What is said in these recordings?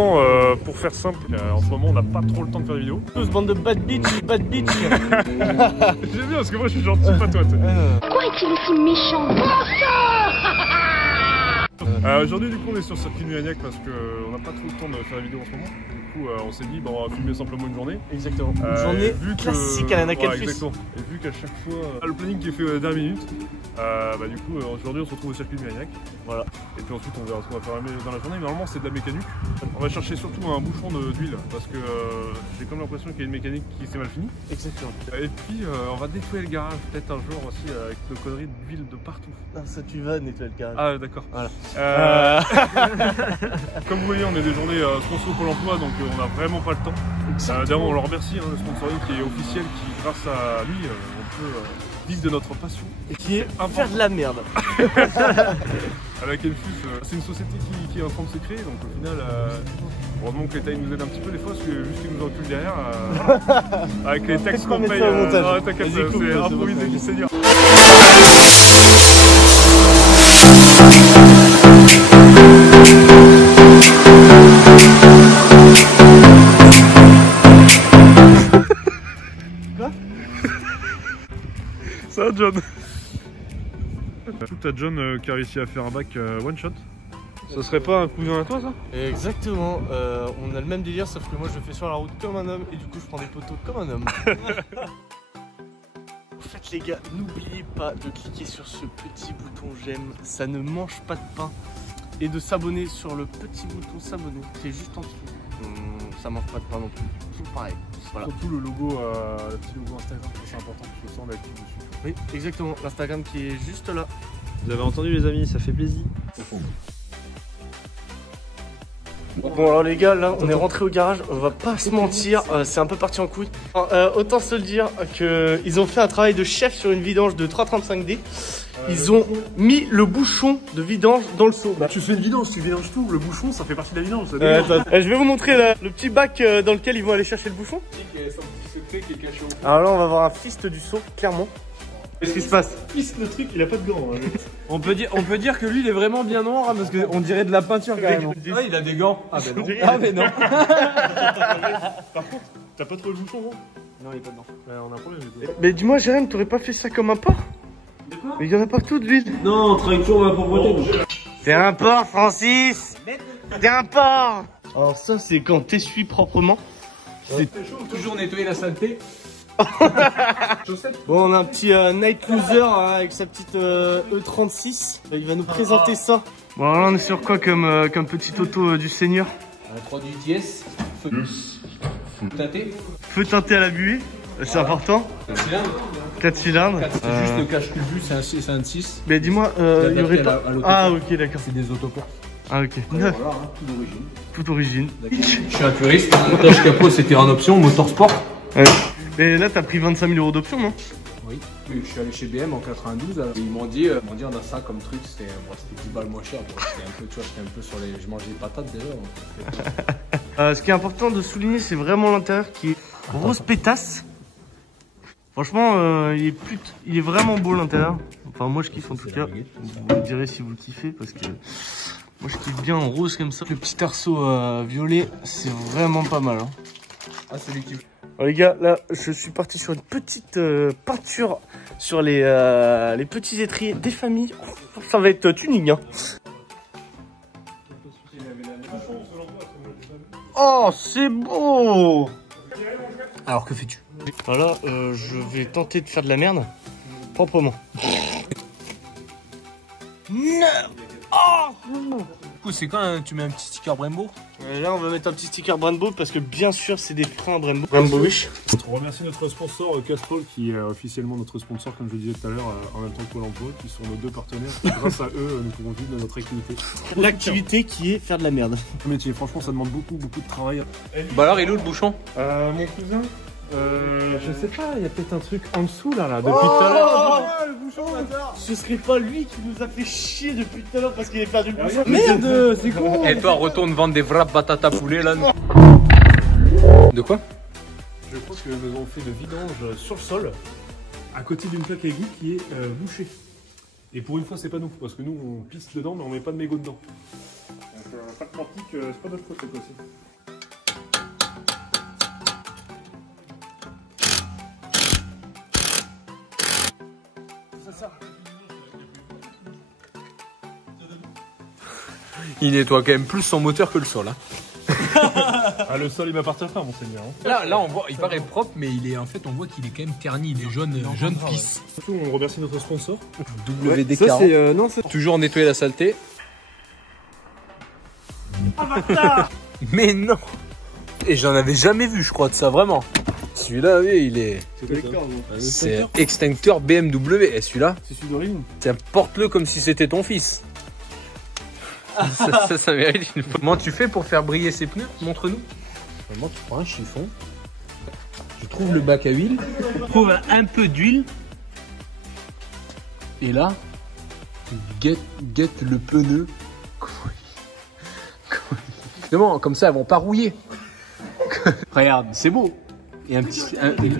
enfants, pour faire simple, en ce moment on n'a pas trop le temps de faire des vidéos. Tous bande de bad bitch, bad bitch. J'aime bien parce que moi je suis gentil, pas toi. Pourquoi est-il aussi méchant? Aujourd'hui du coup on est sur Circuit Muyagnac parce qu'on n'a pas trop le temps de faire des vidéos en ce moment. Du coup on s'est dit bon, on va filmer simplement une journée. Exactement. Une journée classique à la Nakalfus. Exactement. Et vu qu'à chaque fois le planning qui est fait dernière minute, du coup aujourd'hui on se retrouve au Circuit Muyagnac. Voilà. Et puis ensuite on verra ce qu'on va faire dans la journée. Normalement c'est de la mécanique. On va chercher surtout un bouchon d'huile parce que j'ai comme l'impression qu'il y a une mécanique qui s'est mal finie. Exactement. Et puis on va nettoyer le garage peut-être un jour aussi avec nos conneries d'huile de partout. Ah, ça tu vas nettoyer le garage. Ah d'accord. Voilà. Comme vous voyez on est des journées sponsor Pôle emploi donc on n'a vraiment pas le temps. D'ailleurs on le remercie, le sponsoring qui est officiel, qui grâce à lui on peut vivre de notre passion. Et qui est faire de la merde. À la Nakalfus, c'est une société qui est en train de se créer, donc au final, heureusement que l'État nous aide un petit peu des fois, parce que juste qu'ils nous enculent derrière, avec les taxes qu'on paye, t'inquiète, c'est improvisé du Seigneur. Quoi? Ça va John? T'as John qui a réussi à faire un bac one shot. Ça serait pas un cousin à toi ça? Exactement, on a le même délire sauf que moi je fais sur la route comme un homme et du coup je prends des poteaux comme un homme. En fait les gars, n'oubliez pas de cliquer sur ce petit bouton j'aime, ça ne mange pas de pain. Et de s'abonner sur le petit bouton s'abonner, c'est juste en dessous. Ça mange pas de pain non plus, toujours pareil. Voilà. Surtout le logo, le petit logo Instagram, c'est important que je sens d'actif dessus. Oui, exactement, l'Instagram qui est juste là. Vous avez entendu les amis, ça fait plaisir. Bon alors les gars, là on est rentré au garage, on va pas se mentir, c'est un peu parti en couille. Autant se le dire qu'ils ont fait un travail de chef sur une vidange de 335D. Ils ont mis le bouchon de vidange dans le seau. Tu fais une vidange, tu vidanges tout, le bouchon ça fait partie de la vidange. Je vais vous montrer là, le petit bac dans lequel ils vont aller chercher le bouchon. Alors là on va avoir un fist du seau, clairement. Qu'est-ce qui se passe? Le truc il a pas de gants. On peut dire que lui il est vraiment bien noir hein, parce qu'on dirait de la peinture carrément. Ah il a des gants. Ah ben non. Ah mais non. Par contre, t'as pas trouvé le bouchon gros? Non il est pas dedans. On a un problème. Mais dis-moi Jérém, t'aurais pas fait ça comme un porc? Mais il y en a partout de l'huile. Non on travaille toujours la pauvreté. T'es un porc Francis. T'es un porc. Alors ça c'est quand t'essuies proprement. C'est toujours nettoyer la saleté. Bon, on a un petit Night Loser avec sa petite E36. Il va nous présenter ça. Bon, alors là, on est sur quoi comme petit auto du Seigneur? Un 3 du dièse, feu teinté. Feu teinté à la buée, c'est important. 4 cylindres. 4 cylindres. C'est juste le cache culbut, c'est un 6. Mais dis-moi, il y aurait pas. Ah, ok, d'accord. C'est des autoports. Ah, ok. Voilà, hein, tout d'origine. Toute origine. Je suis un puriste. Montage capot, c'était en option, motorsport. Ouais. Mais là, t'as pris 25 000 € d'option, non? Oui. Je suis allé chez BM en 92. Et ils m'ont dit, on a ça comme truc. C'était 10 balles moins cher. C'était un peu, tu vois, j'étais un peu sur les. Je mangeais des patates déjà. Ce qui est important de souligner, c'est vraiment l'intérieur qui est rose pétasse. Franchement, il est vraiment beau l'intérieur. Enfin, moi je kiffe en tout cas. Vous me direz si vous le kiffez parce que moi je kiffe bien en rose comme ça. Le petit arceau violet, c'est vraiment pas mal. Hein. Ah, c'est lui qui. Alors les gars, là je suis parti sur une petite peinture sur les petits étriers des familles. Ça va être tuning. Hein. Oh, c'est beau! Alors que fais-tu? Voilà, je vais tenter de faire de la merde proprement. Non! Oh! Du coup, c'est quand tu mets un petit sticker Brembo? Là, on va mettre un petit sticker Brembo parce que bien sûr, c'est des freins Brembo. Brembo Wish. On remercie notre sponsor Castrol qui est officiellement notre sponsor, comme je le disais tout à l'heure, en même temps que Pôle emploi, qui sont nos deux partenaires. Grâce à eux, nous pouvons vivre de notre activité. L'activité qui est faire de la merde. Le métier, franchement, ça demande beaucoup de travail. Bah alors, il est où le bouchon? Mon cousin, je sais pas, il y a peut-être un truc en dessous là, depuis tout à l'heure. Le bouchon, ce serait pas lui qui nous a fait chier depuis tout à l'heure parce qu'il est perdu le bouchon. Merde, c'est con. Et toi, retourne vendre des vrais patates à poulet là. De quoi? Je pense que nous avons fait de vidange sur le sol, à côté d'une plaque à égout qui est bouchée. Et pour une fois, c'est pas nous, parce que nous on pisse dedans, mais on met pas de mégot dedans. Donc, pas de portique, c'est pas notre faute cette fois-ci. Il nettoie quand même plus son moteur que le sol. Hein. Ah, le sol il m'appartient pas, mon seigneur. Hein. Là on voit, il paraît propre, mais il est en fait, on voit qu'il est quand même terni, il est jaune pisse. Surtout, on remercie notre sponsor. WD40. Ça, c'est non, c'est toujours nettoyer la saleté. Mais non. Et j'en avais jamais vu, je crois, de ça vraiment. Celui-là, oui, il est. C'est extincteur BMW. Et celui-là, c'est celui d'origine. Tiens, porte-le comme si c'était ton fils. ça mérite une fois. Comment tu fais pour faire briller ces pneus? Montre-nous. Normalement, tu prends un chiffon, tu trouves le bac à huile, tu trouves un peu d'huile, et là, tu guettes le pneu. Comme ça, elles vont pas rouiller. Regarde, c'est beau. Et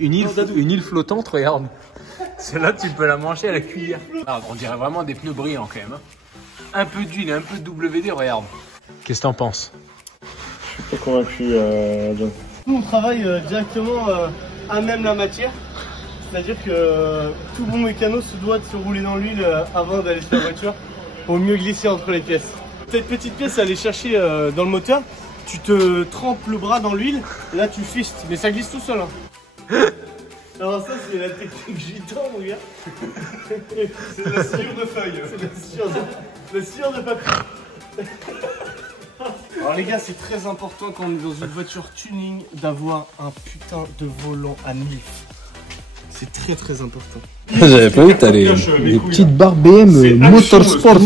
une île flottante, regarde. Celle-là, tu peux la manger à la cuillère. Ah, on dirait vraiment des pneus brillants quand même. Hein. Un peu d'huile et un peu de WD, regarde. Qu'est-ce que t'en penses? Je suis pas convaincu, John. Nous, on travaille directement à même la matière. C'est-à-dire que tout bon mécano se doit de se rouler dans l'huile avant d'aller sur la voiture pour mieux glisser entre les pièces. Cette petite pièce à aller chercher dans le moteur, tu te trempes le bras dans l'huile, et là tu fistes, mais ça glisse tout seul. Hein. Alors ça c'est la technique gitan, mon gars. C'est la sciure de feuille. C'est la sciure de papier. Alors les gars, c'est très important quand on est dans une voiture tuning d'avoir un putain de volant à nif. C'est très très important. J'avais pas vu, t'as les petites barres BM Motorsport.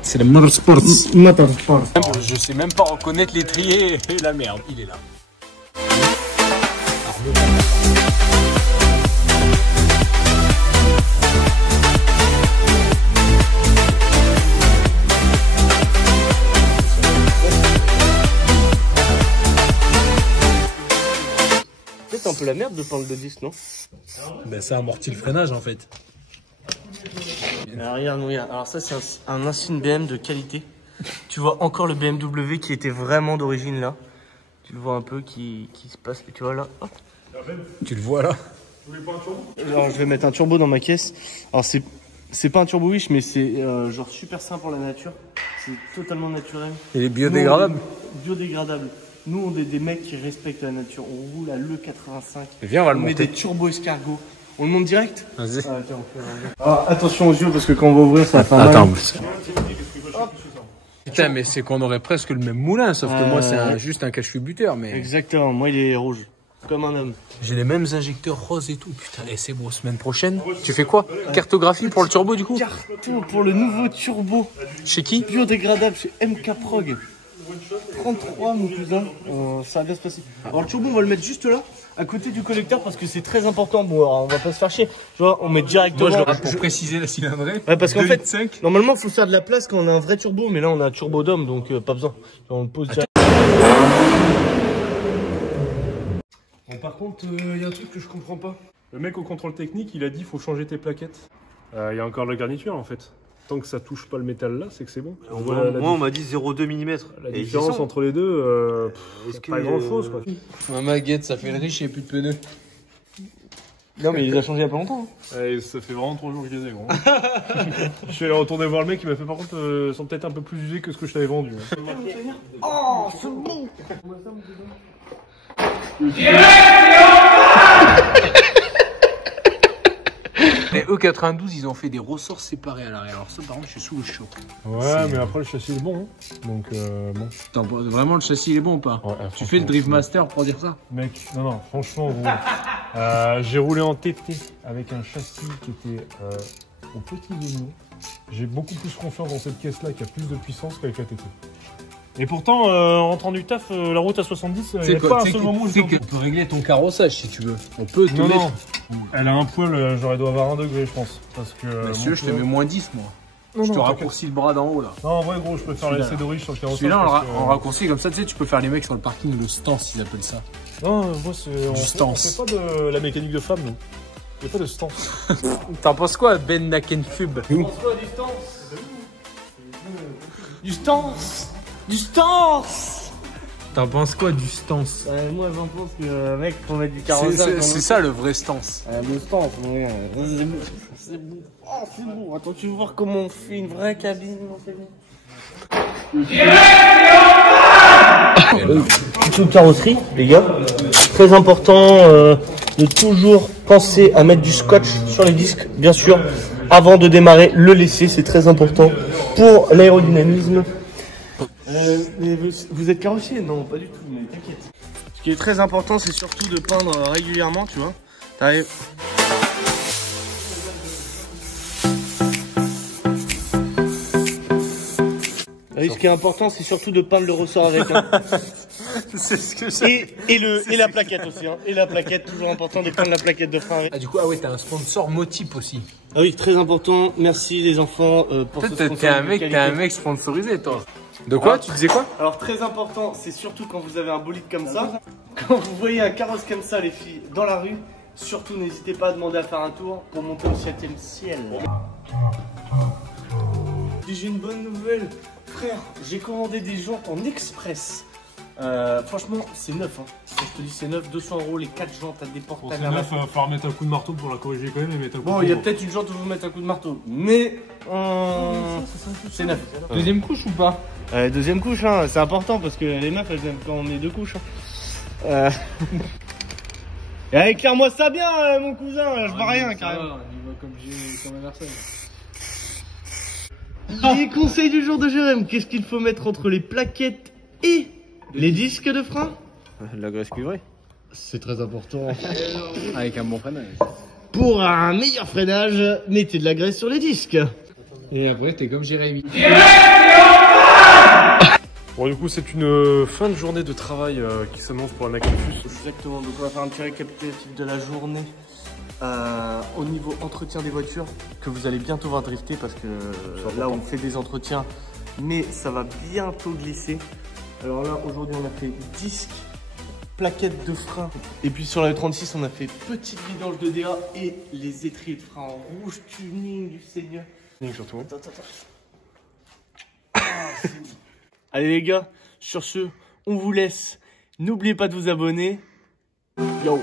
C'est le Motorsport. Je sais même pas reconnaître l'étrier et la merde, il est là. C'est un peu la merde de prendre le disque, non? Ben ça amortit le freinage en fait. Alors, regarde. Alors ça c'est un insigne BM de qualité. Tu vois encore le BMW qui était vraiment d'origine là. Tu le vois un peu qui se passe. Tu vois là. Hop. Tu le vois là. Alors je vais mettre un turbo dans ma caisse. Alors c'est pas un turbo wish mais c'est genre super sain pour la nature. C'est totalement naturel. Il est biodégradable. Biodégradable. Nous, on est des mecs qui respectent la nature. On roule à l'E85. Viens, on va le monter. On met des turbo escargots. On le monte direct? Vas-y. Attention aux yeux parce que quand on va ouvrir, ça va faire mal. Attends. Putain, mais c'est qu'on aurait presque le même moulin, sauf que moi, c'est juste un cache-buteur. Mais... Exactement. Moi, il est rouge. Comme un homme. J'ai les mêmes injecteurs roses et tout. Putain, et c'est beau. Semaine prochaine, tu fais quoi? Cartographie pour le turbo, du coup? Carto pour le nouveau turbo. Chez qui? Biodégradable chez MK Prog. 33 mon cousin, ça va bien se passer. Alors le turbo on va le mettre juste là, à côté du collecteur parce que c'est très important. Bon alors on va pas se faire chier, tu vois, on met directement. Moi pour préciser la cylindrée. Ouais parce qu'en fait, normalement il faut faire de la place quand on a un vrai turbo, mais là on a un turbo d'homme donc pas besoin. On le pose direct. Bon, par contre, il y a un truc que je comprends pas. Le mec au contrôle technique, il a dit faut changer tes plaquettes. Il y a encore la garniture en fait. Tant que ça touche pas le métal là, c'est que c'est bon. Moi on m'a dit 0,2 mm. La différence entre les deux, pas grand chose quoi. Ma maguette, ça fait le riche et plus de pneus. Non mais il les a changés il y a pas longtemps. Hein. Ouais, ça fait vraiment 3 jours que je les ai gros. Je suis allé retourner voir le mec, il m'a fait par contre, sont peut-être un peu plus usés que ce que je t'avais vendu. Oh c'est bon. Mais E92, ils ont fait des ressorts séparés à l'arrière. Alors ça, par contre, je suis sous le choc. Ouais, mais après, le châssis est bon. Hein. Donc, bon. Attends, vraiment, le châssis, il est bon ou pas? Ouais, tu fais le Drift Master pour dire ça? Mec, non, franchement, gros. J'ai roulé en TT avec un châssis qui était au petit genou. J'ai beaucoup plus confiance dans cette caisse-là qui a plus de puissance qu'avec la TT. Et pourtant, en rentrant du taf, la route à 70, il n'y a pas un seul moment où je peux régler ton carrossage si tu veux. On peut te Non, elle a un poil, j'aurais dû avoir 1 degré, je pense. Parce que. Monsieur, je te mets moins 10, moi. Je te raccourcis le bras d'en haut, là. Non, en vrai, gros, je préfère laisser de riche sur le carrossage. Celui-là, on raccourcit comme ça, tu sais, tu peux faire les mecs sur le parking, le stance, ils appellent ça. Non, moi, on fait pas de la mécanique de femme, nous. Il n'y a pas de stance. T'en penses quoi, Ben Nakenfub? Tu penses quoi du stance? Du stance? Du stance. T'en penses quoi du stance? Moi j'en pense que mec, faut mettre du carrossage. C'est ça le vrai stance. Le stance, ouais. C'est beau. Oh, c'est beau. Attends, tu veux voir comment on fait une vraie cabine, mon frère. Toute carrosserie, les gars. Très important de toujours penser à mettre du scotch sur les disques, bien sûr, avant de démarrer, le laisser, c'est très important pour l'aérodynamisme. Mais vous êtes carrossier? Non, pas du tout, mais t'inquiète. Ce qui est très important, c'est surtout de peindre régulièrement, tu vois. T'arrives. Ce qui est important, c'est surtout de peindre le ressort avec. Hein. C'est ce que j'ai. Et la plaquette aussi. Hein. Et la plaquette, toujours important de peindre la plaquette de frein avec. Ah, du coup, ah ouais, t'as un sponsor Motip aussi. Ah oui, très important. Merci les enfants pour ce sponsor. T'es un mec sponsorisé, toi. De quoi? Tu disais quoi? Alors, très important, c'est surtout quand vous avez un bolide comme ça. Quand vous voyez un carrosse comme ça, les filles, dans la rue, surtout n'hésitez pas à demander à faire un tour pour monter au 7e ciel. J'ai une bonne nouvelle. Frère, j'ai commandé des jantes en express. Franchement, c'est neuf. Hein. Je te dis, c'est neuf. 200 €, les 4 jantes à déporter. Bon, c'est neuf, il va falloir mettre un coup de marteau pour la corriger quand même et mettre un coup de Bon, il y a peut-être une jante où vous mettez un coup de marteau. Mais c'est neuf. Deuxième couche ou pas? Deuxième couche, hein, c'est important parce que les meufs, elles aiment quand on met 2 couches. Hein. Et éclaire-moi ça bien, mon cousin, je vois rien carrément. Comme un Versailles. Les conseils du jour de Jérém, qu'est-ce qu'il faut mettre entre les plaquettes et les disques de frein? La graisse cuivrée. C'est très important. Avec un bon freinage. Pour un meilleur freinage, mettez de la graisse sur les disques. Et après, t'es comme Jérémy. Bon, du coup, c'est une fin de journée de travail qui s'annonce pour la Nakifus. Exactement, donc on va faire un petit récapitulatif de la journée au niveau entretien des voitures que vous allez bientôt voir drifter parce que là on fait des entretiens mais ça va bientôt glisser. Alors là aujourd'hui on a fait disque, plaquettes de frein et puis sur la E36 on a fait petite vidange de DA et les étriers de frein en rouge, tuning du seigneur. Surtout. Allez les gars, sur ce on vous laisse, n'oubliez pas de vous abonner. Yo.